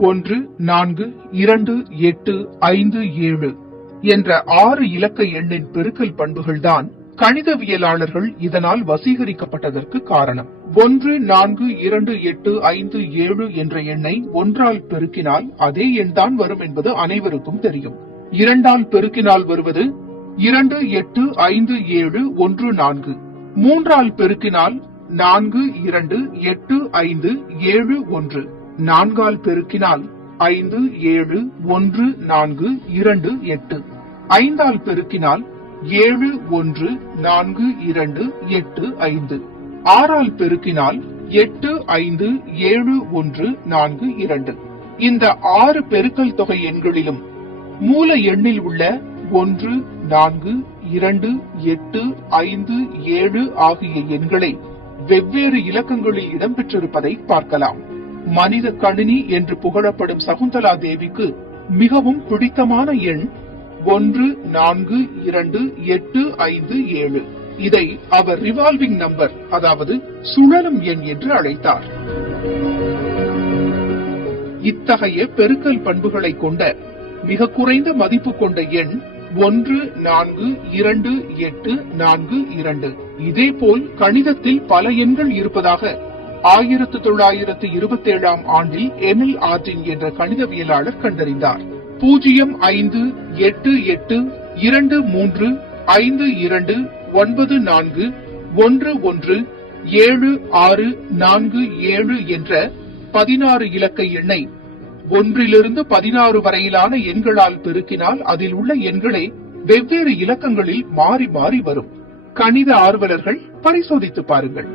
1, 4, 2, 8, 5, 7 என்ற 6 இலக்க எண்ணின் பெருக்கல் பண்புகள்தான் கணிதவியலாளர்கள் இதனால் வசீகரிக்கப்பட்டதற்கு காரணம். 1, 4, 2, 8, 5, 7 என்ற எண்ணை 1ஆல் பெருக்கினால் அதே எண் தான் வரும் என்பது அனைவருக்கும் தெரியும். 2ஆல் பெருக்கினால் வருவது 2, 8, 5, 7, 1, 4. 3ஆல் பெருக்கினால் 4, 2, 8, 5, 7, 1. 4ஆல் பெருக்கினால் 5, 7, 1, 4, 2, 8. 5ஆல் பெருக்கினால் 7, 1, 4, 2, 8, 5. 6ஆல் பெருக்கினால் 8, 5, 7, 1, 4, 2. இந்த 6 பெருக்கல் தொகை எண்களிலும் மூல எண்ணில் உள்ள 1, 4, 2, 8, 5, 7 ஆகிய எண்களை வெவ்வேறு இலக்கங்களில் இடம்பெற்றிருப்பதை பார்க்கலாம். மனித கணினி என்று புகழப்படும் சகுந்தலா தேவிக்கு மிகவும் பிடித்தமான எண் 1, 4, 2, 8, 5, 7. இதை அவர் ரிவால்விங் நம்பர், அதாவது சுழலும் எண் என்று அழைத்தார். இத்தகைய பெருக்கல் பண்புகளை கொண்ட மிக குறைந்த மதிப்பு கொண்ட எண் 1, 4, 2, 8, 4, 2. இதேபோல் கணிதத்தில் பல எண்கள் இருப்பதாக 1927ஆம் ஆண்டில் எமில் ஆர்டின் என்ற கணிதவியலாளர் கண்டறிந்தார். 0, 5, 8, 8, 2, 3, 5, 2, 9, 4, 1, 1, 7, 6, 4, 7 என்ற 16 இலக்க எண்ணை 1லிருந்து 16 வரையிலான எண்களால் பெருக்கினால் அதில் உள்ள எண்களே வெவ்வேறு இலக்கங்களில் மாறி மாறி வரும். கணித ஆர்வலர்கள் பரிசோதித்து பாருங்கள்.